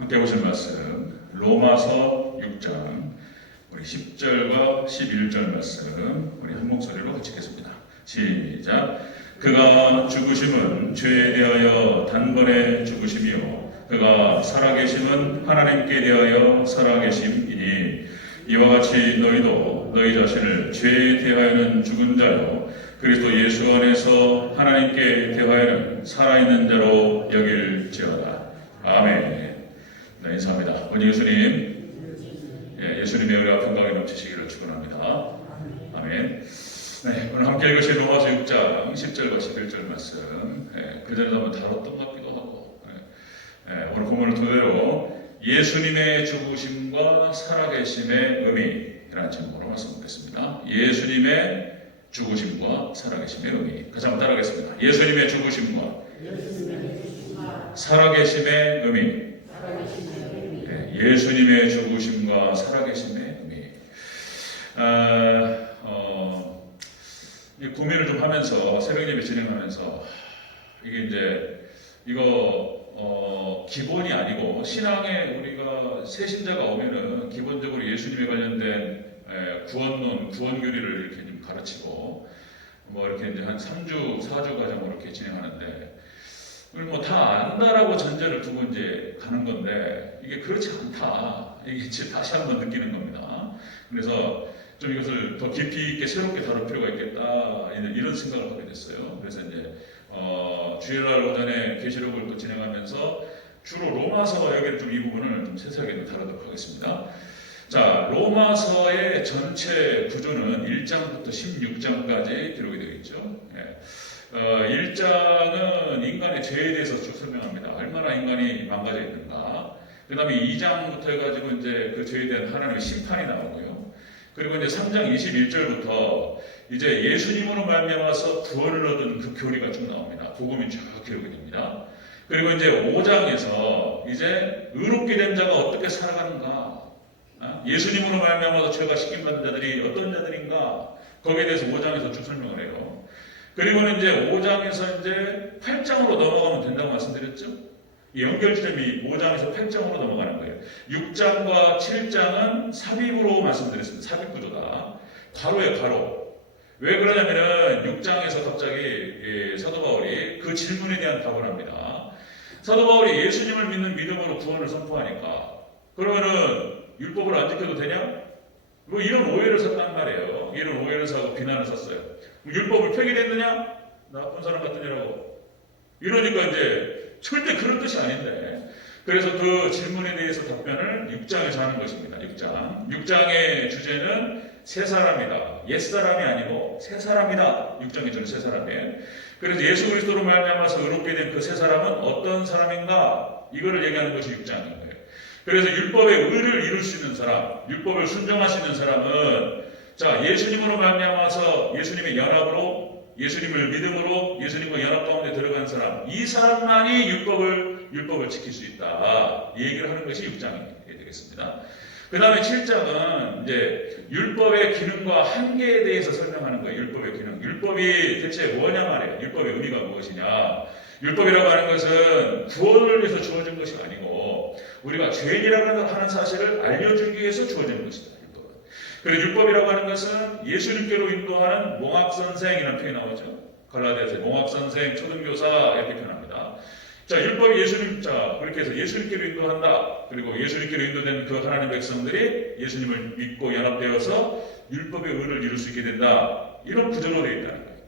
함께 보실 말씀 로마서 6장 우리 10절과 11절 말씀 우리 한 목소리로 같이 읽겠습니다. 시작. 그가 죽으심은 죄에 대하여 단번에 죽으심이요 그가 살아계심은 하나님께 대하여 살아계심이니 이와 같이 너희도 너희 자신을 죄에 대하여는 죽은 자요 그리스도 예수 안에서 하나님께 대하여는 살아있는 자로 여길지어다. 아멘. 네, 인사합니다. 오늘 예수님, 예수님의 은혜와 건강이 넘치시기를 축원합니다. 아멘. 네, 오늘 함께 읽으신 로마서 6장 10절과 11절 말씀, 그전에도 한번 다뤘던 것 같기도 하고, 오늘 본문을 토대로 예수님의 죽으심과 살아계심의 의미라는 제목으로 말씀드리겠습니다. 예수님의 죽으심과 살아계심의 의미. 같이 한번 따라하겠습니다. 예수님의 죽으심과 살아계심의 의미. 예수님의 죽으심과 살아계심의 의미. 고민을 좀 하면서 새벽 예배 진행하면서 이게 이제 이거 기본이 아니고 신앙에 우리가 새신자가 오면은 기본적으로 예수님에 관련된 구원론, 구원교리를 이렇게 좀 가르치고 뭐 이렇게 이제 한 3주, 4주 과정으로 이렇게 진행하는데 뭐 다 안다라고 전제를 두고 이제 가는 건데 이게 그렇지 않다. 이게 이제 다시 한번 느끼는 겁니다. 그래서 좀 이것을 더 깊이 있게 새롭게 다룰 필요가 있겠다 이런 생각을 하게 됐어요. 그래서 이제 주일날 오전에 계시록을 또 진행하면서 주로 로마서 여기를 좀 이 부분을 좀 세세하게 다루도록 하겠습니다. 자, 로마서의 전체 구조는 1장부터 16장까지 기록이 되어 있죠. 1장은 인간의 죄에 대해서 쭉 설명합니다. 얼마나 인간이 망가져 있는가. 그 다음에 2장부터 해가지고 이제 그 죄에 대한 하나님의 심판이 나오고요. 그리고 이제 3장 21절부터 이제 예수님으로 말미암아서 구원을 얻은 그 교리가 쭉 나옵니다. 복음이 쭉 기록이 됩니다. 그리고 이제 5장에서 이제 의롭게 된 자가 어떻게 살아가는가. 예수님으로 말미암아서 죄가 씻김받은 자들이 어떤 자들인가. 거기에 대해서 5장에서 쭉 설명을 해요. 그리고는 이제 5장에서 이제 8장으로 넘어가면 된다고 말씀드렸죠? 이 연결 지점이 5장에서 8장으로 넘어가는 거예요. 6장과 7장은 삽입으로 말씀드렸습니다. 삽입 구조다. 괄호에 괄호. 왜 그러냐면은 6장에서 갑자기 사도 바울이 그 질문에 대한 답을 합니다. 사도 바울이 예수님을 믿는 믿음으로 구원을 선포하니까 그러면은 율법을 안 지켜도 되냐? 뭐 이런 오해를 샀단 말이에요. 이런 오해를 사고 비난을 샀어요. 율법을 폐기됐느냐? 나쁜 사람 같으냐라고. 이러니까 이제 절대 그런 뜻이 아닌데. 그래서 그 질문에 대해서 답변을 6장에서 하는 것입니다. 6장. 6장의 주제는 새 사람이다. 옛 사람이 아니고 새 사람이다. 6장의 주제는 새 사람이에요. 그래서 예수 그리스도로 말미암아서 의롭게 된 그 새 사람은 어떤 사람인가? 이거를 얘기하는 것이 6장인 거예요. 그래서 율법의 의를 이룰 수 있는 사람, 율법을 순종할 수 있는 사람은 자, 예수님으로 말미암아서 예수님의 연합으로 예수님을 믿음으로 예수님과 연합 가운데 들어간 사람, 이 사람만이 율법을 지킬 수 있다. 이 얘기를 하는 것이 6장이 되겠습니다. 그 다음에 7장은 이제 율법의 기능과 한계에 대해서 설명하는 거예요. 율법의 기능. 율법이 대체 뭐냐 말이에요. 율법의 의미가 무엇이냐. 율법이라고 하는 것은 구원을 위해서 주어진 것이 아니고 우리가 죄인이라고 하는 사실을 알려주기 위해서 주어진 것이다. 그리고 율법이라고 하는 것은 예수님께로 인도하는 몽학선생이라는 표현이 나오죠. 갈라디아서 몽학선생, 초등교사 이렇게 표현합니다. 자, 율법이 그렇게 해서 예수님께로 인도한다. 그리고 예수님께로 인도된 그 하나님 백성들이 예수님을 믿고 연합되어서 율법의 의를 이룰 수 있게 된다. 이런 구조로 되어 있다는 거예요.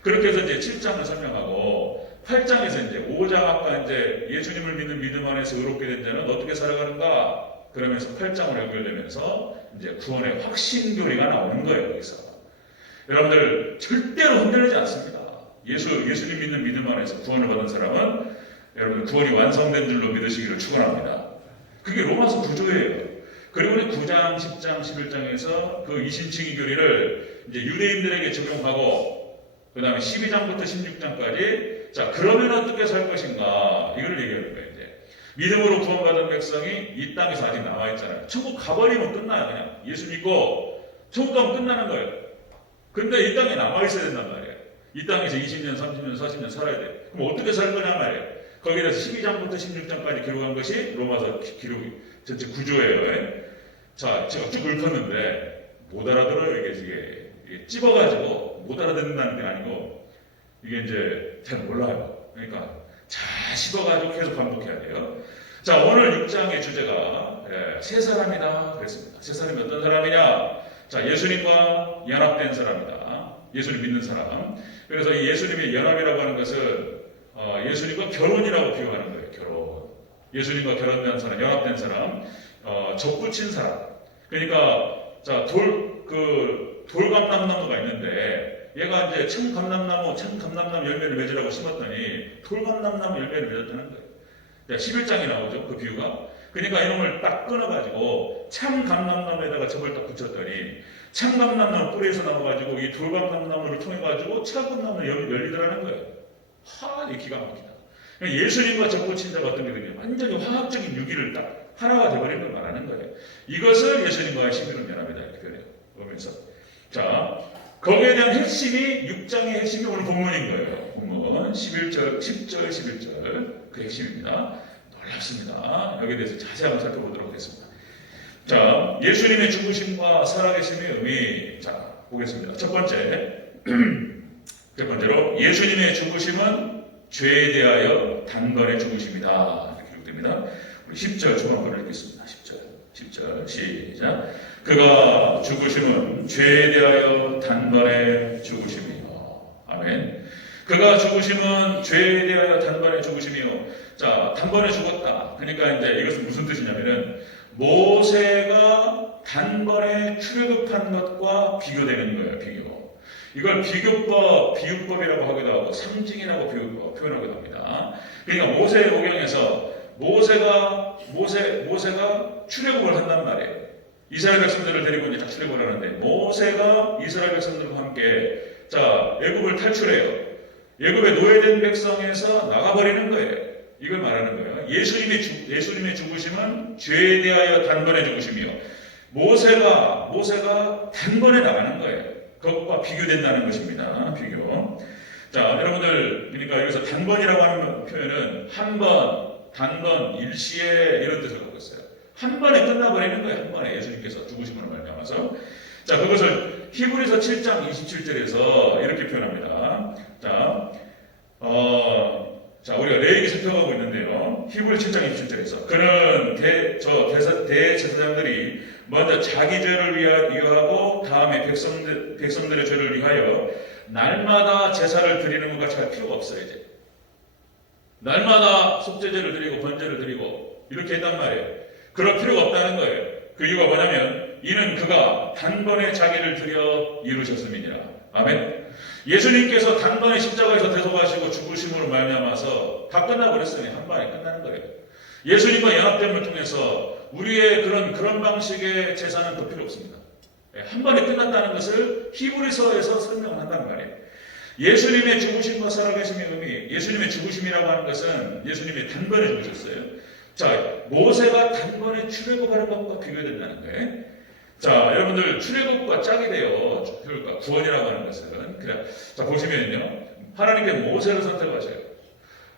그렇게 해서 이제 7장을 설명하고 8장에서 이제 5장 아까 이제 예수님을 믿는 믿음 안에서 의롭게 된 자는 어떻게 살아가는가? 그러면서 8장으로 연결되면서 이제 구원의 확신 교리가 나오는 거예요, 여기서. 여러분들 절대로 흔들리지 않습니다. 예수님 믿는 믿음 안에서 구원을 받은 사람은 여러분 구원이 완성된 줄로 믿으시기를 축원합니다. 그게 로마서 구조예요. 그리고 우리 9장, 10장, 11장에서 그 이신칭의 교리를 이제 유대인들에게 적용하고 그 다음에 12장부터 16장까지 자, 그러면 어떻게 살 것인가 이걸 얘기하는 거예요. 믿음으로 구원받은 백성이 이 땅에서 아직 남아있잖아요. 천국 가버리면 끝나요. 그냥 예수 믿고 천국 가면 끝나는 거예요. 근데 이 땅에 남아있어야 된단 말이에요. 이 땅에서 20년, 30년, 40년 살아야 돼. 그럼 어떻게 살 거냐 말이에요. 거기에 대해서 12장부터 16장까지 기록한 것이 로마서 기록 전체 구조예요. 자, 제가 쭉 읊었는데 못 알아들어요. 이게 찝어가지고 못 알아듣는다는 게 아니고 이게 이제 잘 몰라요. 그러니까 잘 씹어가지고 계속 반복해야 돼요. 자, 오늘 6장의 주제가 세 사람이다 그랬습니다. 세 사람이 어떤 사람이냐? 자, 예수님과 연합된 사람이다. 예수님 믿는 사람. 그래서 이 예수님의 연합이라고 하는 것은 예수님과 결혼이라고 비유하는 거예요. 결혼. 예수님과 결혼된 사람, 연합된 사람, 접붙인 사람. 그러니까 자, 돌감람나무가 있는데 얘가 이제 참감람나무 열매를 맺으라고 심었더니 돌감람나무 열매를 맺었다는 거예요. 11장에 나오죠. 그 비유가. 그러니까 이놈을 딱 끊어가지고 참감람나무에다가 접을 딱 붙였더니 참감람나무 뿌리에서 나와가지고 이 돌감람나무를 통해가지고 참감나무가 열리더라는 거예요. 이 기가 막히다. 예수님과 접붙인 자가 어떤 거든요. 완전히 화학적인 유기를 딱 하나가 되어버리는 걸 말하는 거예요. 이것을 예수님과의 신비로운 연합이다 이렇게 표현해요. 보면서 자, 거기에 대한 핵심이 6장의 핵심이 오늘 본문인 거예요. 본문 11절, 10절, 11절 그 핵심입니다. 놀랍습니다. 여기에 대해서 자세히 한번 살펴보도록 하겠습니다. 자, 예수님의 죽으심과 살아계심의 의미. 자, 보겠습니다. 첫 번째로 예수님의 죽으심은 죄에 대하여 단번에 죽으심이다. 이렇게 기록됩니다. 우리 10절 초반부를 읽겠습니다. 10절 시작. 그가 죽으심은 죄에 대하여 단번에 죽으심이요. 아멘. 그가 죽으심은 죄에 대하여 단번에 죽으심이요. 자, 단번에 죽었다. 그러니까 이제 이것은 무슨 뜻이냐면은 모세가 단번에 출애굽한 것과 비교되는 거예요. 비교. 이걸 비유법이라고 하기도 하고 상징이라고 표현하기도 합니다. 그러니까 모세오경에서 모세가 출애굽을 한단 말이에요. 이스라엘 백성들을 데리고 이제 출애굽을 하는데 모세가 이스라엘 백성들과 함께 자, 애굽을 탈출해요. 애굽에 노예된 백성에서 나가버리는 거예요. 이걸 말하는 거예요. 예수님의 죽으심은 죄에 대하여 단번에 죽으심이요. 모세가 단번에 나가는 거예요. 그것과 비교된다는 것입니다. 비교. 자, 여러분들, 그러니까 여기서 단번이라고 하는 표현은 한 번, 단번, 일시에 이런 뜻을 갖고 있어요. 한 번에 끝나버리는 거예요. 한 번에 예수님께서 죽으심으로 말미암아서. 자, 그것을 히브리서 7장 27절에서 이렇게 표현합니다. 자, 우리가 레위기 살펴가고 있는데요. 히브리 7장 27절에서 그는 대제사장들이 먼저 자기 죄를 위하고 다음에 백성들의 죄를 위하여 날마다 제사를 드리는 것과 할 필요가 없어요. 이제 날마다 속죄제를 드리고 번제를 드리고 이렇게 했단 말이에요. 그럴 필요가 없다는 거예요. 그 이유가 뭐냐면 이는 그가 단번에 자기를 드려 이루셨음이니라. 아멘. 예수님께서 단번에 십자가에서 대속하시고 죽으심으로 말미암아서 다 끝나버렸으니 한 번에 끝나는 거예요. 예수님과 연합됨을 통해서 우리의 그런 방식의 제사는 더 필요 없습니다. 한 번에 끝났다는 것을 히브리서에서 설명을 한다는 말이에요. 예수님의 죽으심과 살아계심의 의미, 예수님의 죽으심이라고 하는 것은 예수님이 단번에 죽으셨어요. 자, 모세가 단번에 출애굽하는 것과 비교된다는 거예요. 자, 여러분들 출애굽과 짝이 돼요. 그러니까 구원이라고 하는 것은 그래. 자, 보시면요, 하나님께 모세를 선택하셔요.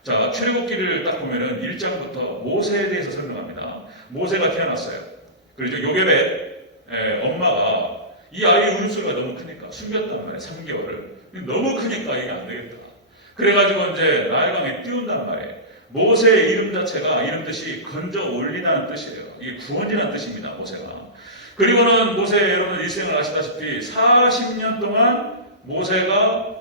자, 출애굽기를 딱 보면은 1장부터 모세에 대해서 설명합니다. 모세가 태어났어요. 그리고 요게벳 엄마가 이 아이의 울음소리가 너무 크니까 숨겼단 말이에요. 3개월을. 너무 크니까 이게 안 되겠다. 그래가지고 이제 나일강에 띄운단 말이에요. 모세의 이름 자체가 이름 뜻이 건져 올리다는 뜻이에요. 이게 구원이라는 뜻입니다. 모세가. 그리고는 모세 여러분 일생을 아시다시피 40년 동안 모세가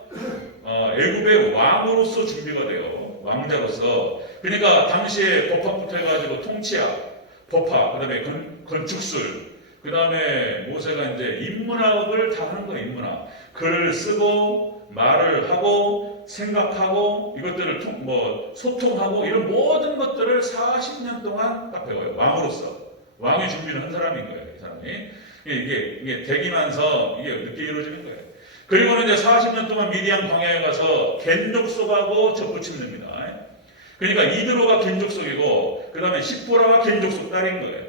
애굽의 왕으로서 준비가 돼요. 왕자로서. 그러니까 당시에 법학부터 해가지고 통치학, 법학, 그 다음에 건축술, 그 다음에 모세가 이제 인문학을 다 하는 거예요. 인문학. 글을 쓰고 말을 하고 생각하고 이것들을 소통하고 이런 모든 것들을 40년 동안 딱 배워요. 왕으로서. 왕의 준비를 한 사람인 거예요. 이 사람이. 이게 되기면서 이게 늦게 이루어지는 거예요. 그리고는 이제 40년 동안 미디안 광야에 가서 겐족속하고 접붙임됩니다. 그러니까 이드로가 겐족속이고 그 다음에 십보라가 겐족속 딸인 거예요.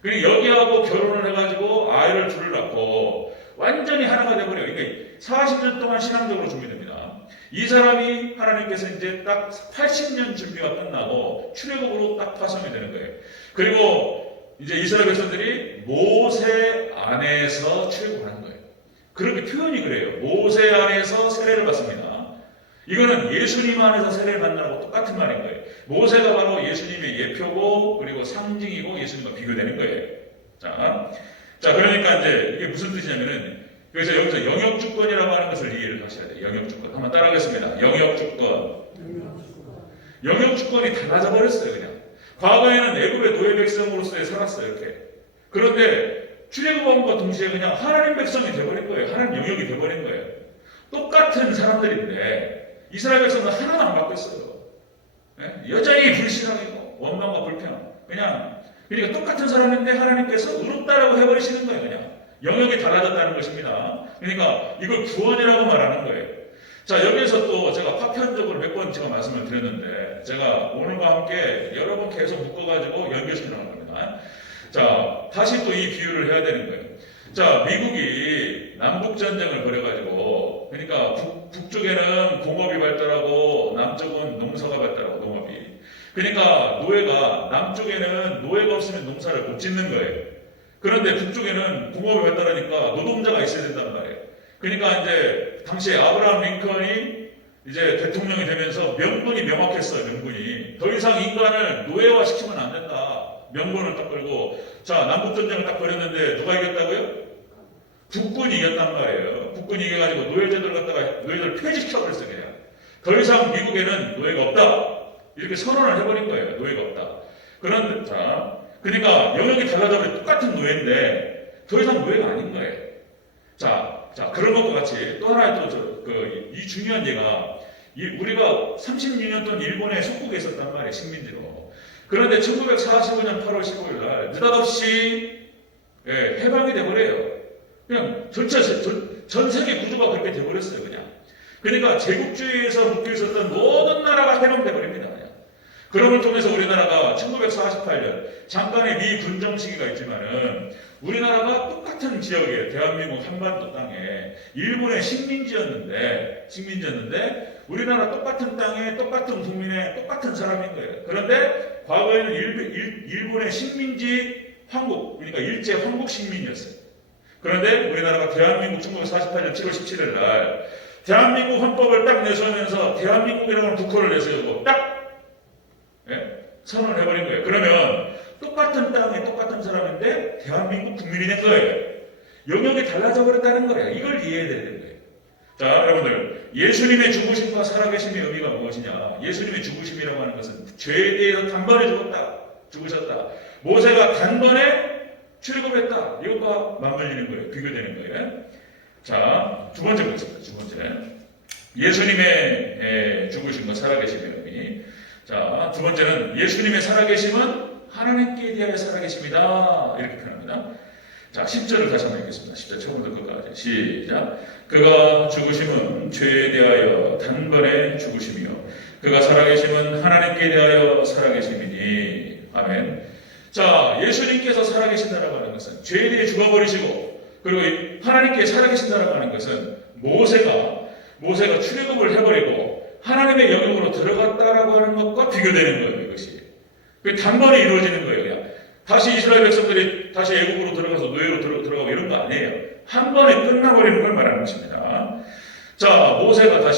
그리고 여기하고 결혼을 해가지고 아이를 둘을 낳고 완전히 하나가 돼버려요. 그러니까 40년 동안 신앙적으로 준비됩니다. 이 사람이 하나님께서 이제 딱 80년 준비가 끝나고 출애굽으로 딱 파송이 되는 거예요. 그리고 이제 이스라엘 백성들이 모세 안에서 출애굽하는 거예요. 그렇게 표현이 그래요. 모세 안에서 세례를 받습니다. 이거는 예수님 안에서 세례를 받는다고 똑같은 말인 거예요. 모세가 바로 예수님의 예표고 그리고 상징이고 예수님과 비교되는 거예요. 자, 그러니까 이제 이게 무슨 뜻이냐면은 그래서 여기서 영역주권이라고 하는 것을 이해를 하셔야 돼요. 영역주권. 한번 따라하겠습니다. 영역주권. 영역주권이 달라져 버렸어요, 그냥. 과거에는 애굽의 노예 백성으로서의 살았어요, 이렇게. 그런데 출애굽함과 동시에 그냥 하나님 백성이 돼버린 거예요. 하나님 영역이 돼버린 거예요. 똑같은 사람들인데 이스라엘 백성은 하나도 안 바뀌었어요. 네? 여전히 불신앙이고 원망과 불평. 그러니까 똑같은 사람인데 하나님께서 의롭다라고 해버리시는 거예요, 그냥. 영역이 달라졌다는 것입니다. 그러니까 이걸 구원이라고 말하는 거예요. 자, 여기에서 또 제가 파편적으로 몇 번 제가 말씀을 드렸는데 제가 오늘과 함께 여러 번 계속 묶어가지고 연결시키는 겁니다. 자, 다시 또 이 비유를 해야 되는 거예요. 자, 미국이 남북전쟁을 벌여가지고 그러니까 북쪽에는 공업이 발달하고 남쪽은 농사가 발달하고 농업이. 그러니까 노예가 남쪽에는 노예가 없으면 농사를 못 짓는 거예요. 그런데 북쪽에는 공업이 발달하니까 노동자가 있어야 된단 말이에요. 그러니까 이제 당시에 아브라함 링컨이 이제 대통령이 되면서 명분이 명확했어요. 명분이 더 이상 인간을 노예화 시키면 안 된다. 명분을 딱 걸고 자 남북전쟁을 딱 벌였는데 누가 이겼다고요? 북군이 이겼단 말이에요. 북군이 이겨가지고 노예제도를 갖다가 노예제도를 폐지시켜버렸어요. 그냥 더 이상 미국에는 노예가 없다. 이렇게 선언을 해버린 거예요. 노예가 없다. 그런데 그러니까 영역이 달라져버린 똑같은 노예인데 더 이상 노예가 아닌 거예요. 자 그런 것과 같이 또 하나의 이 중요한 예가 우리가 36년 동안 일본의 속국에 있었단 말이에요. 식민지로. 그런데 1945년 8월 15일 날 느닷없이 해방이 돼버려요. 그냥 전 세계 구조가 그렇게 돼버렸어요. 그러니까 제국주의에서 묶여 있었던 모든 나라가 해방돼버립니다. 그럼을 통해서 우리나라가 1948년 잠깐의 미군정 시기가 있지만은 우리나라가 똑같은 지역에 대한민국 한반도 땅에 일본의 식민지였는데 우리나라 똑같은 땅에 똑같은 국민의 똑같은 사람인 거예요. 그런데 과거에는 일본의 식민지 황국 그러니까 일제 황국 식민이었어요. 그런데 우리나라가 대한민국 1948년 7월 17일 날 대한민국 헌법을 딱 내세우면서 대한민국이라는 국호를 내세우고 딱 선언을 해버린 거예요. 그러면 똑같은 땅에 똑같은 사람인데 대한민국 국민이 된 거예요. 영역이 달라져 버렸다는 거예요. 이걸 이해해야 되는 거예요. 자, 여러분들 예수님의 죽으심과 살아계심의 의미가 무엇이냐? 예수님의 죽으심이라고 하는 것은 죄에 대해서 단번에 죽으셨다. 모세가 단번에 출애굽했다. 이것과 맞물리는 거예요. 비교되는 거예요. 자, 두 번째 보겠습니다. 두 번째 예수님의 죽으심과 살아계심의 의미. 자, 두 번째는 예수님의 살아계심은 하나님께 대하여 살아계심이다. 이렇게 표현합니다. 자, 10절을 다시 한번 읽겠습니다. 10절 처음부터 끝까지. 시작. 그가 죽으심은 죄에 대하여 단번에 죽으심이요. 그가 살아계심은 하나님께 대하여 살아계심이니. 아멘. 자, 예수님께서 살아계신다라고 하는 것은 죄에 대해 죽어버리시고 그리고 하나님께 살아계신다라고 하는 것은 모세가 출애굽을 해버리고 하나님의 영역으로 들어갔다라고 하는 것과 비교되는 거예요. 이것이 단번에 이루어지는 거예요. 그냥 다시 이스라엘 백성들이 다시 애국으로 들어가서 노예로 들어가고 이런 거 아니에요. 한 번에 끝나버리는 걸 말하는 것입니다. 자, 모세가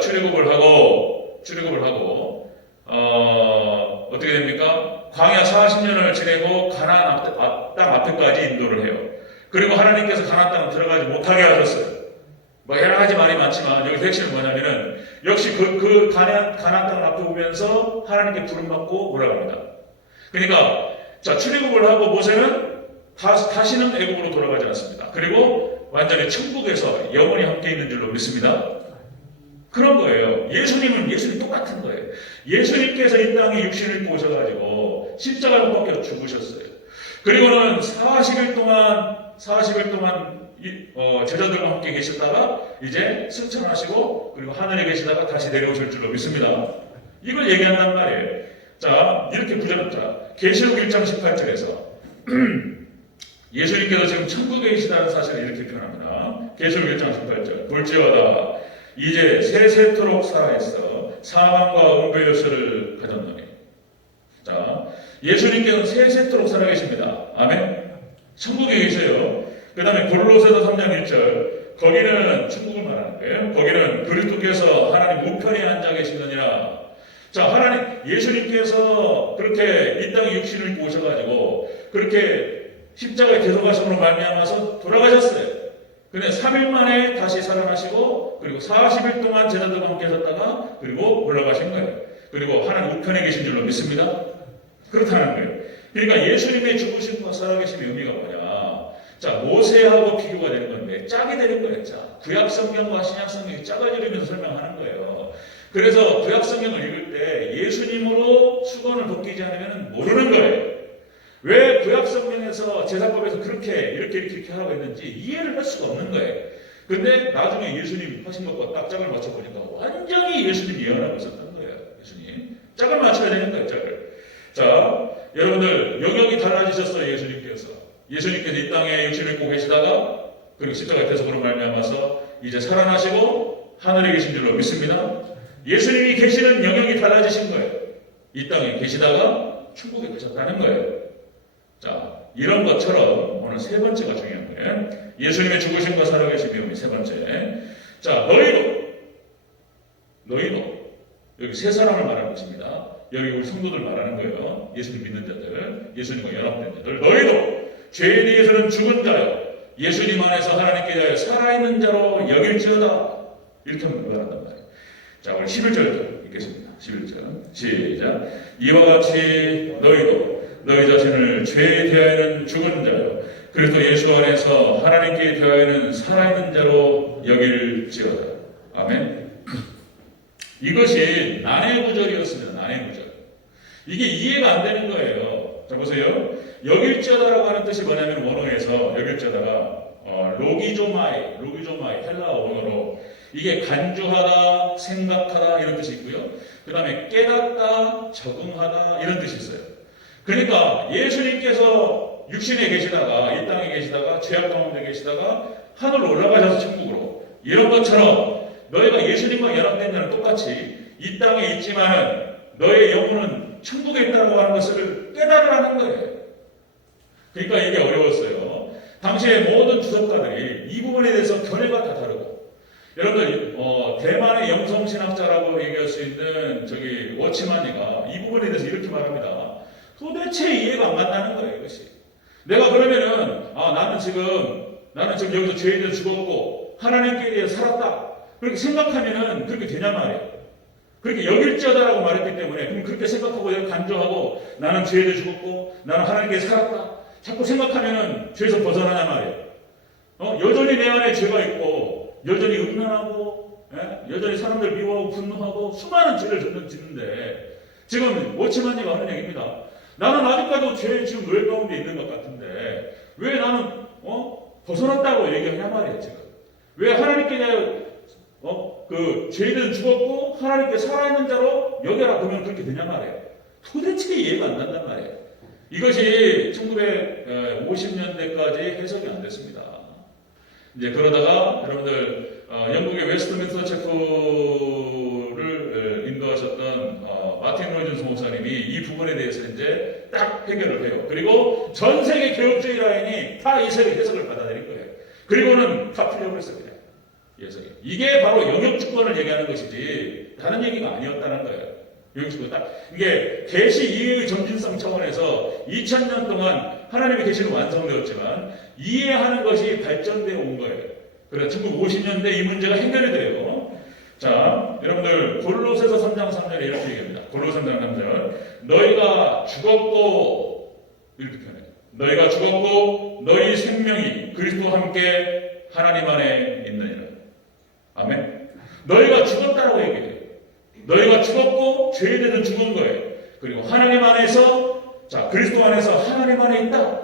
출애굽을 하고 어떻게 됩니까? 광야 40년을 지내고 가나안 땅 앞에까지 인도를 해요. 그리고 하나님께서 가나안 땅 들어가지 못하게 하셨어요. 여러 가지 말이 많지만 여기 핵심은 뭐냐면은 역시 그 가나안 땅을 앞에 보면서 하나님께 부름받고 올라갑니다. 그러니까 자 출애굽을 하고 모세는 다시는 애굽으로 돌아가지 않습니다. 그리고 완전히 천국에서 영원히 함께 있는 줄로 믿습니다. 그런 거예요. 예수님 똑같은 거예요. 예수님께서 이 땅에 육신을 입고 오셔가지고 십자가에 못 박혀 죽으셨어요. 그리고는 40일 동안 제자들과 함께 계셨다가 이제 승천하시고 그리고 하늘에 계시다가 다시 내려오실 줄로 믿습니다. 이걸 얘기한단 말이에요. 자, 이렇게 계시록 1장 18절에서 예수님께서 지금 천국에 계시다는 사실을 이렇게 표현합니다. 계시록 1장 18절 볼지어다 이제 세세토록 살아있어 사망과 음부의 요소를 가졌노니. 자, 예수님께서는 세세토록 살아계십니다. 아멘. 천국에 계셔요. 그 다음에 골로새서 3장 1절, 거기는 천국을 말하는 거예요. 거기는 그리스도께서 하나님 우편에 앉아 계시느니라. 자, 하나님 예수님께서 그렇게 이 땅에 육신을 입고 오셔가지고 그렇게 십자가에 대속하심으로 말미암아서 돌아가셨어요. 근데 3일 만에 다시 살아나시고 그리고 40일 동안 제자들과 함께 하셨다가 그리고 올라가신 거예요. 그리고 하나님 우편에 계신 줄로 믿습니다. 그렇다는 거예요. 그러니까 예수님의 죽으심과 살아계심의 의미가 뭐냐? 자, 모세하고 비교가 되는 건데 짝이 되는 거예요. 짝. 구약 성경과 신약 성경이 짝을 이루면서 설명하는 거예요. 그래서 구약 성경을 읽을 때 예수님으로 수건을 벗기지 않으면 모르는 거예요. 왜 구약 성경에서 제사법에서 이렇게 하고 있는지 이해를 할 수가 없는 거예요. 근데 나중에 예수님 하신 것과 딱 짝을 맞춰보니까 완전히 예수님 예언하고 있었던 거예요. 예수님. 짝을 맞춰야 되는 거예요. 짝을. 자, 여러분들 영역이 달라지셨어요. 예수님께서 이 땅에 육신을 입고 계시다가 그리고 십자가 대속으로 말미암아서 이제 살아나시고 하늘에 계신 줄로 믿습니다. 예수님이 계시는 영역이 달라지신 거예요. 이 땅에 계시다가 천국에 계셨다는 거예요. 자, 이런 것처럼 오늘 세 번째가 중요한 거예요. 예수님의 죽으심과 살아계심의 의미 세 번째. 자, 너희도 여기 세 사람을 말하는 것입니다. 여기 우리 성도들 말하는 거예요. 예수님 믿는 자들, 예수님과 연합된 자들. 너희도 죄에 대해서는 죽은 자요, 예수님 안에서 하나님께 대하여 살아있는 자로 여길지어다. 이렇게 말한단 말이에요. 자, 우리 11절 읽겠습니다. 11절 시작. 이와 같이 너희도 너희 자신을 죄에 대하여는 죽은 자요 그리스도 예수 안에서 하나님께 대하여는 살아있는 자로 여길지어다. 아멘. 이것이 난해 구절이었습니다. 난해 구절. 이게 이해가 안 되는 거예요. 자, 보세요. 여길지어다라고 하는 뜻이 뭐냐면 원어에서 여길지어다가 로기조마이 헬라어 원어로 이게 간주하다, 생각하다 이런 뜻이 있고요. 그 다음에 깨닫다, 적응하다 이런 뜻이 있어요. 그러니까 예수님께서 육신에 계시다가 이 땅에 계시다가 죄악 가운데 계시다가 하늘로 올라가셔서 천국으로 이런 것처럼 너희가 예수님과 연합된 자는 똑같이 이 땅에 있지만 너의 영혼은 천국에 있다고 하는 것을 깨달으라는 거예요. 그러니까 이게 어려웠어요. 당시에 모든 주석가들이 이 부분에 대해서 견해가 다 다르고 여러분들 대만의 영성신학자라고 얘기할 수 있는 워치마니가 이 부분에 대해서 이렇게 말합니다. 도대체 이해가 안 간다는 거예요. 이것이 내가 그러면은 나는 지금 여기서 죄에 대해서 죽었고 하나님께 대해서 살았다 그렇게 생각하면은 그렇게 되냐 말이에요. 그렇게 여길지어다라고 말했기 때문에 그럼 그렇게 생각하고 간주하고 나는 죄에 대해 죽었고 나는 하나님께 살았다 자꾸 생각하면은 죄에서 벗어나냐 말이에요. 여전히 내 안에 죄가 있고 여전히 음란하고 여전히 사람들 미워하고 분노하고 수많은 죄를 짓는데 지금 워치마니가 하는 얘기입니다. 나는 아직까지 죄에 지금 노예 가운데 있는 것 같은데 왜 나는 벗어났다고 얘기하냐 말이에요. 지금 왜 하나님께 대하여 그 죄인은 죽었고 하나님께 살아있는 자로 여겨라 보면 그렇게 되냐 말이에요. 도대체 이해가 안 난단 말이에요. 이것이 1950년대까지 해석이 안 됐습니다. 이제 그러다가 여러분들 영국의 웨스트민스터 체포를 인도하셨던 마틴 로이존스 목사님이 이 부분에 대해서 이제 딱 해결을 해요. 그리고 전 세계 개혁주의 라인이 다 이 해석을 받아들인 거예요. 그리고는 다 풀려버렸어요. 예석이. 이게 바로 영역주권을 얘기하는 것이지 다른 얘기가 아니었다는 거예요. 영역주권 이게 계시 이해의 점진성 차원에서 2000년 동안 하나님의 계시는 완성되었지만 이해하는 것이 발전되어 온 거예요. 그래서 1950년대 이 문제가 해결이 돼요. 자, 여러분들 골로새서 3장 3절에 이렇게 얘기합니다. 골로새 3장 3절 너희가 죽었고 이렇게 표현해요. 너희가 죽었고 너희 생명이 그리스도와 함께 하나님 안에 있느니라. 아멘. 너희가 죽었다라고 얘기해요. 너희가 죽었고 죄에 대해서 죽은 거예요. 그리고 하나님 안에서 그리스도 안에서 하나님 안에 있다.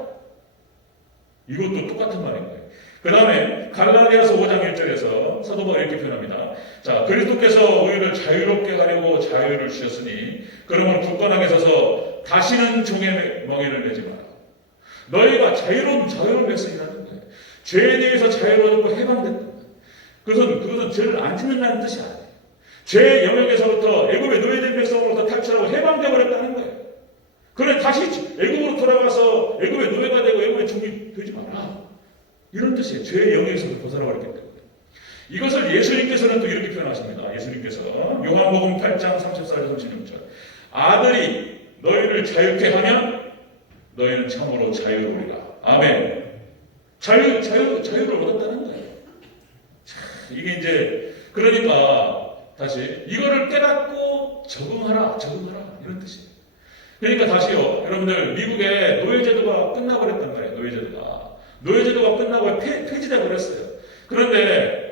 이것도 똑같은 말인 거예요. 그 다음에 갈라디아서 5장 1절에서 사도 바울이 이렇게 표현합니다. 자, 그리스도께서 우리를 자유롭게 하려고 자유를 주셨으니 그러면 굳건하게 서서 다시는 종의 멍에를 내지 마라. 너희가 자유로운 백성이라는 거예요. 죄에 대해서 자유로웠고 해방됐다. 그것은 죄를 안 짓는다는 뜻이 아니에요. 죄의 영역에서부터 애굽의 노예된 백성으로부터 탈출하고 해방되어 버렸다는 거예요. 그래 다시 애굽으로 돌아가서 애굽의 노예가 되고 애굽의 종이 되지 마라. 이런 뜻이에요. 죄의 영역에서부터 벗어나버렸기 때문에. 이것을 예수님께서는 또 이렇게 표현하십니다. 예수님께서 요한복음 8장 34절 36절 아들이 너희를 자유케 하면 너희는 참으로 자유로우리라. 아멘. 자유를 얻었다는 거예요. 이게 이제 그러니까 다시 이거를 깨닫고 적응하라 이런 뜻이에요. 그러니까 다시요, 여러분들 미국의 노예제도가 끝나버렸단 말이에요. 노예제도가 끝나고 폐지돼 버렸어요. 그런데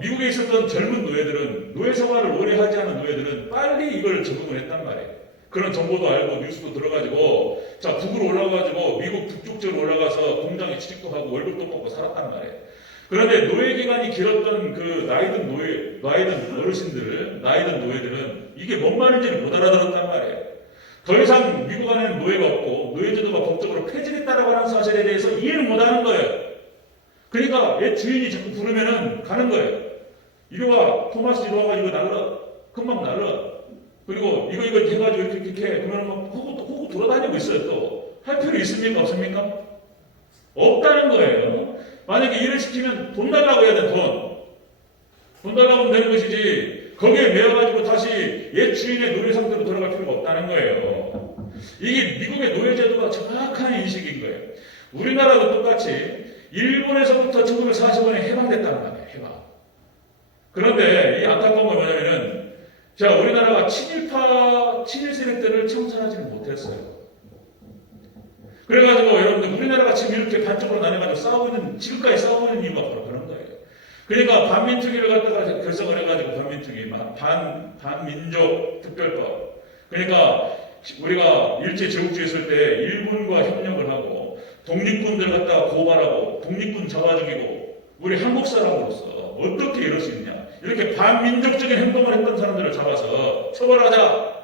미국에 있었던 젊은 노예들은 노예 생활을 오래 하지 않은 노예들은 빨리 이걸 적응을 했단 말이에요. 그런 정보도 알고 뉴스도 들어가지고 자 북으로 올라가가지고 미국 북쪽 쪽으로 올라가서 공장에 취직도 하고 월급도 먹고 살았단 말이에요. 그런데 노예 기간이 길었던 그 나이든 노예들은 이게 뭔 말인지를 못 알아들었단 말이에요. 더 이상 미국 안에는 노예가 없고 노예제도가 법적으로 폐지됐다라고 하는 사실에 대해서 이해를 못하는 거예요. 그러니까 옛 주인이 자꾸 부르면은 가는 거예요. 이리 와, 토마스 이리 와가 이거 날라, 금방 날라. 그리고 이거 해가지고 이렇게 해. 그러면 막 호구 돌아다니고 있어요. 또 할 필요 있습니까? 없습니까? 없다는 거예요. 만약에 일을 시키면 돈 달라고 해야 돼. 돈 달라고 하면 되는 것이지 거기에 매여가지고 다시 옛 주인의 노예 상태로 돌아갈 필요가 없다는 거예요. 이게 미국의 노예제도가 정확한 인식인 거예요. 우리나라도 똑같이 일본에서부터 1945년에 해방됐다는 말이에요. 해방. 그런데 이 안타까운 건 뭐냐면은 자 우리나라가 친일 세력들을 청산하지는 못했어요. 그래가지고 여러분들 우리나라가 지금 이렇게 반쪽으로 나뉘어가지고 지금까지 싸우고 있는 이유가 바로 그런 거예요. 그러니까 반민특위를 갖다가 결성을 해가지고 반민특위, 반민족 특별법. 그러니까 우리가 일제 제국주의 있을 때 일본과 협력을 하고 독립군들 갖다가 고발하고 독립군 잡아 죽이고 우리 한국 사람으로서 어떻게 이럴 수 있냐. 이렇게 반민족적인 행동을 했던 사람들을 잡아서 처벌하자.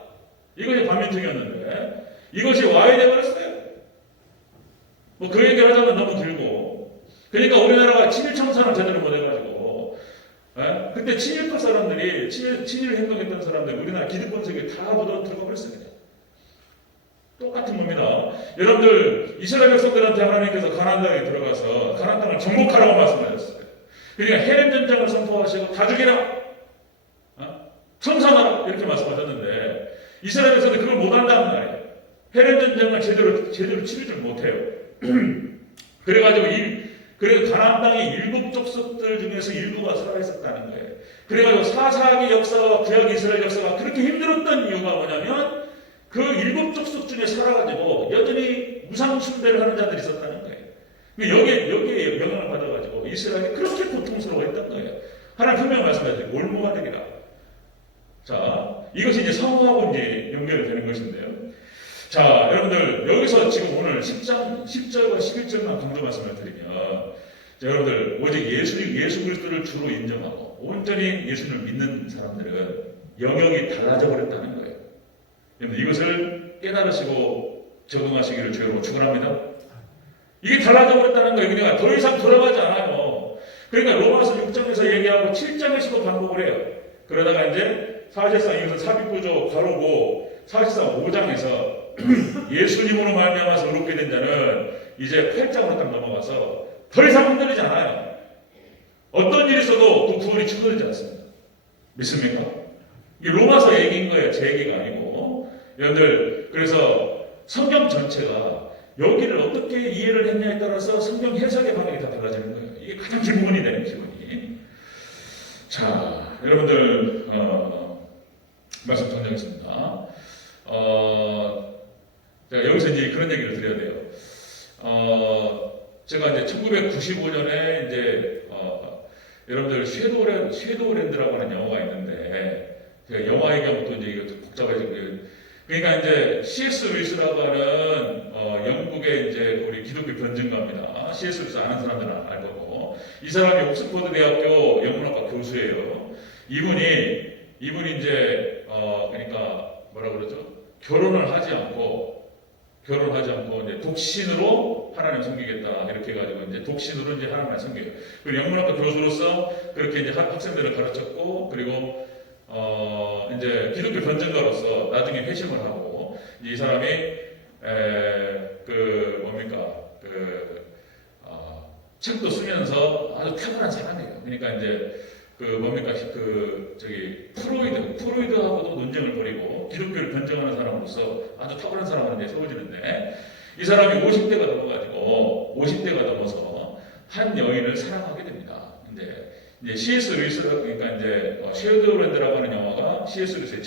이것이 반민특위였는데 이것이 와해돼 버렸어요. 뭐 그 얘기를 하자면 너무 길고. 그러니까 우리나라가 친일 청산을 제대로 못 해가지고 그때 친일파 사람들이 친일 행동했던 사람들 우리나라 기득권 세력에 다 들어가 버렸어요. 그냥. 똑같은 겁니다. 여러분들 이스라엘 백성들한테 하나님께서 가나안 땅에 들어가서 가나안 땅을 정복하라고 말씀하셨어요. 그러니까 해렘 전쟁을 선포하시고 다 죽이라, 청산하라 이렇게 말씀하셨는데 이스라엘 백성들이 그걸 못한다는 말이에요. 해렘 전쟁을 제대로 치르지 못해요. 그래가지고 그래서 가나안 땅의 일곱 족속들 중에서 일부가 살아있었다는 거예요. 그래가지고 사사기 역사와 구약 이스라엘 역사가 그렇게 힘들었던 이유가 뭐냐면 그 일곱 족속 중에 살아가지고 여전히 우상 숭배를 하는 자들이 있었다는 거예요. 여기에 영향을 받아가지고 이스라엘이 그렇게 고통스러워했던 거예요. 하나님 분명히 말씀하셨어요. 올무가 되리라. 자, 이것이 이제 성화하고 이제 연결이 되는 것인데요. 자, 여러분들 여기서 지금 오늘 10절과 11절만 강조 말씀을 드리면 자, 여러분들 오직 예수 그리스도를 주로 인정하고 온전히 예수를 믿는 사람들은 영역이 달라져 버렸다는 거예요. 여러분 이것을 깨달으시고 적응하시기를 주로 축원합니다. 이게 달라져 버렸다는 거예요. 그러니까 더 이상 돌아가지 않아요. 그러니까 로마서 6장에서 얘기하고 7장에서도 반복을 해요. 그러다가 이제 사실상 이것은 삽입구조 가로고 사실상 5장에서 예수님으로 말미암아서 의롭게 된 자는 이제 8장으로 딱 넘어가서 더 이상 흔들리지 않아요. 어떤 일이 있어도 그 구원이 추가되지 않습니다. 믿습니까? 이게 로마서 얘기인 거예요. 제 얘기가 아니고. 여러분들 그래서 성경 전체가 여기를 어떻게 이해를 했냐에 따라서 성경 해석의 방향이 다 달라지는 거예요. 이게 가장 기본이 되는 기본이. 자, 여러분들 말씀 정리하겠습니다. 제가 여기서 이제 그런 얘기를 드려야 돼요. 제가 이제 1995년에 이제 여러분들 섀도우랜드라고 하는 영화가 있는데 제가 영화 얘기하면 또 이제 이거 복잡해지고 그러니까 이제 C.S. 루이스라고 하는 영국의 이제 우리 기독교 변증가입니다. C.S. 루이스 아는 사람들은 알 거고 이 사람이 옥스퍼드 대학교 영문학과 교수예요. 이분이 이제 그러니까 뭐라 그러죠? 결혼을 하지 않고 결혼하지 않고 이제 독신으로 하나님 섬기겠다 이렇게 해가지고 이제 독신으로 이제 하나님을 섬겨요. 그리고 영문학과 교수로서 그렇게 이제 학생들을 가르쳤고 그리고 이제 기독교 변증가로서 나중에 회심을 하고 이 사람이 책도 쓰면서 아주 탁월한 사람이에요. 그러니까 이제 프로이드하고도 논쟁을 벌이고 기독교를 변증하는 사람으로서 아주 탁월한 사람으로 이제 세워지는데 이 사람이 50대가 넘어서 한 여인을 사랑하게 됩니다. 이제 C.S. 루이스 그러니까 이제 쉐어드랜드라고 하는 영화가 C.S. 루이스의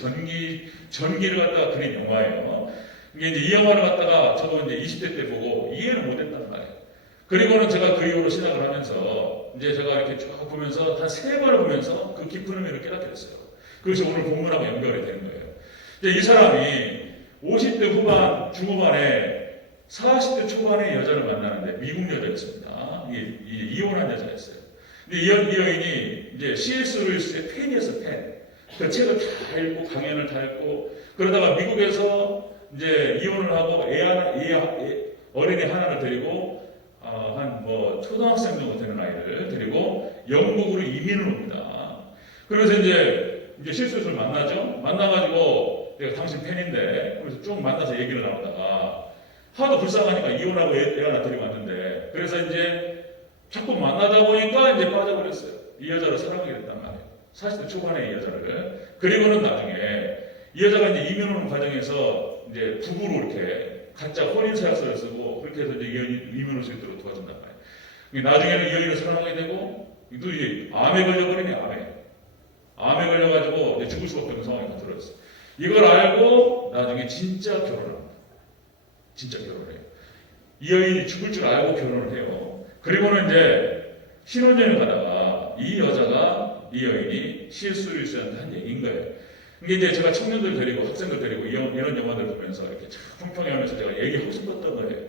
전기를 갖다가 그린 영화예요. 이게 이제 이 영화를 갖다가 저도 이제 20대 때 보고 이해를 못했단 말이에요. 그리고는 제가 그 이후로 신학을 하면서 이제 제가 이렇게 쭉 보면서 한 3번을 보면서 그 깊은 의미를 깨닫게 됐어요. 그래서 오늘 본문하고 연결이 되는 거예요. 이제 이 사람이 50대 후반, 중후반에 40대 초반의 여자를 만나는데 미국 여자였습니다. 이혼한 여자였어요. 근데 이 여인이 이제 C.S. 루이스의 팬이었어요, 팬. 그 책을 다 읽고 강연을 다 읽고 그러다가 미국에서 이제 이혼을 하고 어린이 하나를 데리고 초등학생 정도 되는 아이를 데리고 영국으로 이민을 옵니다. 그래서 이제 C.S. 만나죠. 만나가지고 내가 당신 팬인데 그래서 쭉 만나서 얘기를 나누다가 하도 불쌍하니까 이혼하고 애 하나 데리고 왔는데 그래서 이제 자꾸 만나다 보니까 이제 빠져버렸어요. 이 여자를 사랑하게 됐단 말이에요. 40대 초반에 이 여자를. 그리고는 나중에 이 여자가 이제 이민 오는 과정에서 이제 부부로 이렇게 가짜 혼인서약서를 쓰고 그렇게 해서 이제 이민 올 수 있도록 도와준단 말이에요. 나중에는 이 여인을 사랑하게 되고 또 이제 암에 걸려버리네. 암에 걸려가지고 이제 죽을 수밖에 없는 상황이 만들어졌어요. 이걸 알고 나중에 진짜 결혼합니다. 진짜 결혼을 해요. 이 여인이 죽을 줄 알고 결혼을 해요. 그리고는 이제 신혼여행 가다가 이 여인이 C.S. 루이스한테 한 얘기인 거예요. 이게 이제 제가 청년들 데리고 학생들 데리고 이런 영화들 보면서 이렇게 평평해하면서 제가 얘기하고 싶었던 거예요.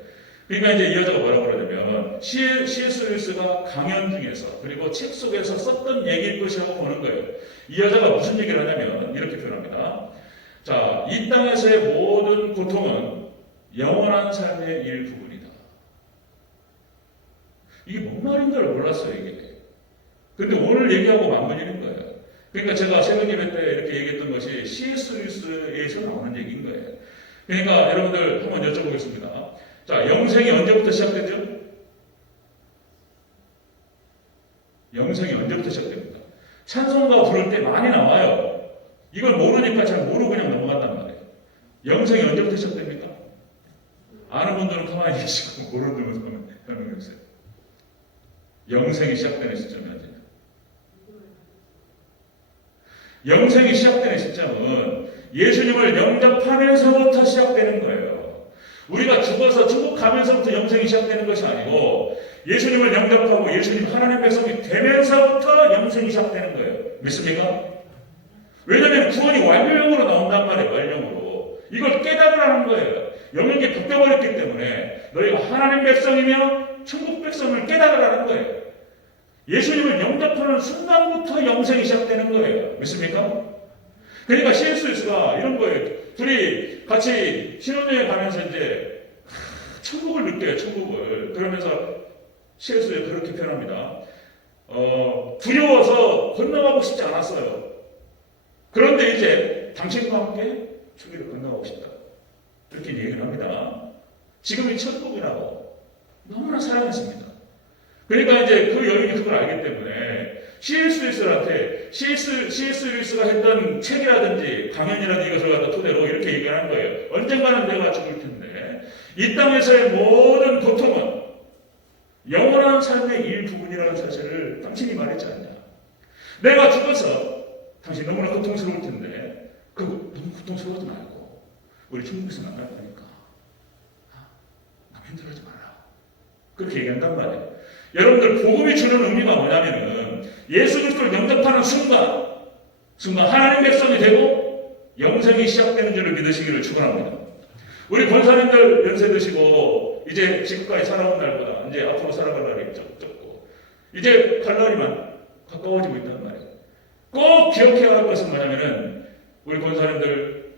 그러니까 이제 이 여자가 뭐라고 그러냐면 C.S. 루이스가 강연 중에서 그리고 책 속에서 썼던 얘기일 것이라고 보는 거예요. 이 여자가 무슨 얘기를 하냐면 이렇게 표현합니다. 자, 이 땅에서의 모든 고통은 영원한 삶의 일부분이다. 이게 뭔 말인가를 몰랐어요, 이게. 근데 오늘 얘기하고 맞물리는 거예요. 그러니까 제가 세븐 예배 때 이렇게 얘기했던 것이 C.S. 루이스에서 나오는 얘기인 거예요. 그러니까 여러분들 한번 여쭤보겠습니다. 자, 영생이 언제부터 시작되죠? 영생이 언제부터 시작됩니까? 찬송가 부를 때 많이 나와요. 이걸 모르니까 잘 모르고 그냥 넘어간단 말이에요. 영생이 언제부터 시작됩니까? 아는 분들은 가만히 계시고 모르는 분들은 설명해 주세요. 영생이 시작되는 시점이 언제냐? 영생이 시작되는 시점은 예수님을 영접하면서부터 시작되는 거예요. 우리가 죽어서 천국 가면서부터 영생이 시작되는 것이 아니고 예수님을 영접하고 예수님 하나님 백성이 되면서부터 영생이 시작되는 거예요. 믿습니까? 왜냐하면 구원이 완료형으로 나온단 말이에요. 완료형으로. 이걸 깨달으라는 거예요. 영역이 바뀌어버렸기 때문에 너희가 하나님 백성이며 천국 백성을 깨달으라는 거예요. 예수님을 영접하는 순간부터 영생이 시작되는 거예요. 믿습니까? 그러니까 C.S. 루이스가 이런 거예요. 둘이 같이 신혼여행 가면서 이제 천국을 느껴요. 천국을. 그러면서 C.S. 루이스가 그렇게 표현합니다. 두려워서 건너가고 싶지 않았어요. 그런데 이제 당신과 함께 천국을 건너가고 싶다. 이렇게 얘기를 합니다. 지금이 천국이라고 너무나 사랑했습니다. 그러니까 이제 그 여인이 그걸 알기 때문에 C.S. 루이스가 했던 책이라든지 강연이라든지 이것을 갖다 토대로 이렇게 얘기하는 거예요. 언젠가는 내가 죽을 텐데 이 땅에서의 모든 고통은 영원한 삶의 일부분이라는 사실을 당신이 말했지 않냐. 내가 죽어서 당신 너무나 고통스러울 텐데 너무 고통스러워하지 말고 우리 천국에서 만날 거니까 남 힘들어하지 마라. 그렇게 얘기한단 말이에요. 여러분들 복음이 주는 의미가 뭐냐면은 예수 그리스도를 영접하는 순간 하나님 백성이 되고 영생이 시작되는 줄을 믿으시기를 축원합니다. 우리 권사님들 연세 드시고 이제 지금까지 살아온 날보다 이제 앞으로 살아갈 날이 적고 이제 갈 날이만 가까워지고 있단 말이에요. 꼭 기억해야 할 것은 뭐냐면은 우리 권사님들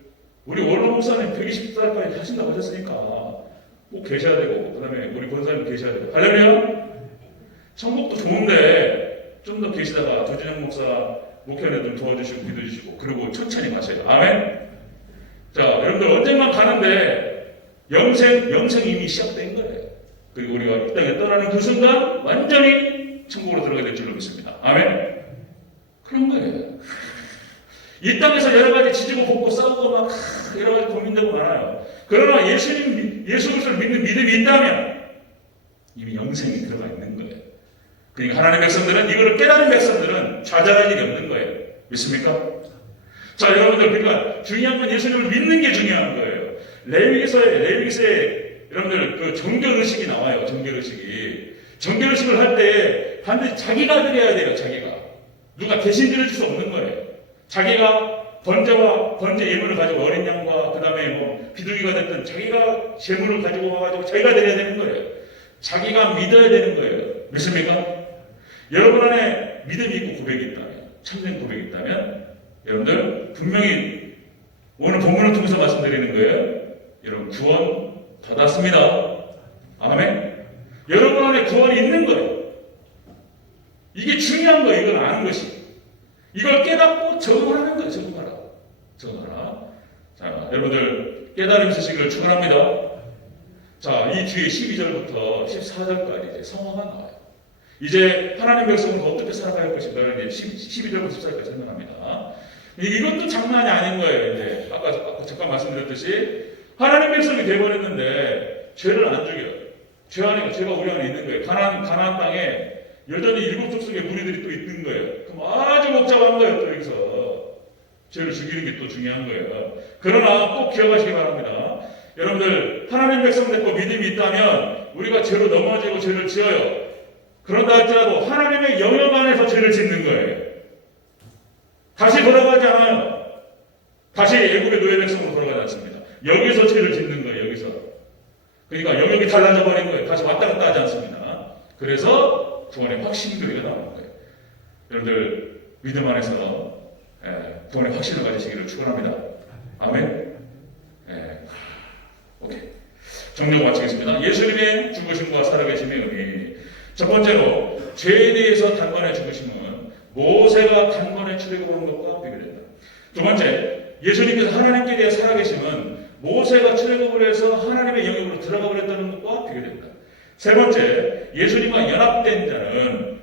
우리 원로 목사님 120살까지 하신다고 하셨으니까 꼭 계셔야 되고, 그 다음에 우리 권사님 계셔야 되고. 할렐루야? 천국도 좋은데 좀 더 계시다가 조진영 목사 목회를 좀 도와주시고 믿어주시고 그리고 천천히 가셔요. 아멘? 자, 여러분들 언젠간 가는데 영생 이미 시작된 거예요. 그리고 우리가 이 땅에 떠나는 그 순간 완전히 천국으로 들어가게 될 줄로 믿습니다. 아멘? 그런 거예요. 이 땅에서 여러 가지 지지고 볶고 싸우고 막 여러 가지 고민되고 많아요. 그러나 예수 그리스도를 믿는 믿음이 있다면 이미 영생이 들어가 있는 거예요. 그러니까 하나님의 백성들은 이거를 깨달은 백성들은 좌절할 일이 없는 거예요. 믿습니까? 자, 여러분들 그러니까 중요한 건 예수님을 믿는 게 중요한 거예요. 레위기서에 여러분들 그 정결의식이 나와요. 정결의식을 할 때 반드시 자기가 드려야 돼요. 자기가 누가 대신 드릴 수 없는 거예요. 자기가 번제 예물을 가지고 어린 양과 그 다음에 뭐 비둘기가 됐든 자기가 재물을 가지고 와가지고 자기가 드려야 되는 거예요. 자기가 믿어야 되는 거예요. 믿습니까? 여러분 안에 믿음이 있고 고백이 있다면, 참된 고백이 있다면, 여러분들 분명히 오늘 본문을 통해서 말씀드리는 거예요. 여러분 구원 받았습니다. 아멘. 여러분 안에 구원이 있는 거예요. 이게 중요한 거예요. 이걸 아는 것이. 이걸 깨닫고 적응하는 거예요. 적응하라. 자, 여러분들 깨달음 있으시기를 축원합니다. 자, 이 뒤에 12절부터 14절까지 이제 성화가 나와요. 이제 하나님 백성은 어떻게 살아가야 할 것인가를 이제 12절부터 14절까지 설명합니다. 이것도 장난이 아닌 거예요. 이제 아까 잠깐 말씀드렸듯이 하나님 백성이 되어버렸는데 죄를 안 죽여요. 죄가 우리 안에 있는 거예요. 가나안 땅에 여전히 일곱 족속의 무리들이 또 있는 거예요. 그럼 아주 복잡한 거예요. 또 여기서 죄를 죽이는 게 또 중요한 거예요. 그러나 꼭 기억하시기 바랍니다. 여러분들 하나님 백성 됐고 믿음이 있다면 우리가 죄로 넘어지고 죄를 지어요. 그런다 할지라도 하나님의 영역 안에서 죄를 짓는 거예요. 다시 돌아가지 않아요. 다시 애굽의 노예 백성으로 돌아가지 않습니다. 여기서 죄를 짓는 거예요. 여기서. 그러니까 영역이 달라져 버린 거예요. 다시 왔다 갔다 하지 않습니다. 그래서 구원의 확신이 우리가 나오는 거예요. 여러분들 믿음 안에서 구원의 확신을 가지시기를 축원합니다. 아멘. 오케이. 정리하고 마치겠습니다. 예수님의 죽으심과 살아계심의 의미. 첫 번째로 죄에 대해서 단번에 죽으심은 모세가 단번에 출애굽한 것과 비교된다. 두 번째, 예수님께서 하나님께 대해 살아계심은 모세가 출애굽을 해서 하나님의 영역으로 들어가 버렸다는 것과 비교된다. 세 번째, 예수님과 연합된 자는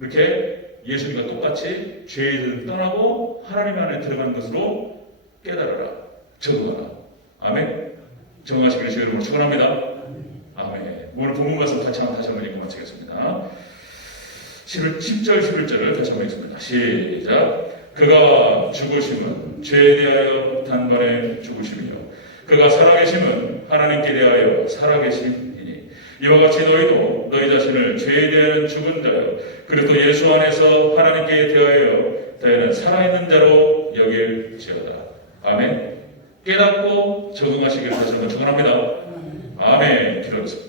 이렇게 예수님과 똑같이 죄를 떠나고 하나님 안에 들어가는 것으로 깨달아라, 적응하라. 아멘. 적응하시기를 주의 이름으로 축원합니다. 아멘. 오늘 본문 말씀 다시 한번 읽고 마치겠습니다. 10절 11절을 다시 한번 읽습니다. 시작. 그가 죽으심은 죄에 대하여 단번에 죽으심이요 그가 살아계심은 하나님께 대하여 살아계심이니 이와 같이 너희도 너희 자신을 죄에 대하여 죽은 자요 그리스도 예수 안에서 하나님께 대하여 살아있는 자로 여길지어다. 아멘. 깨닫고 적응하시기를 다시 한번 축원합니다. 아멘. 기도하겠습니다.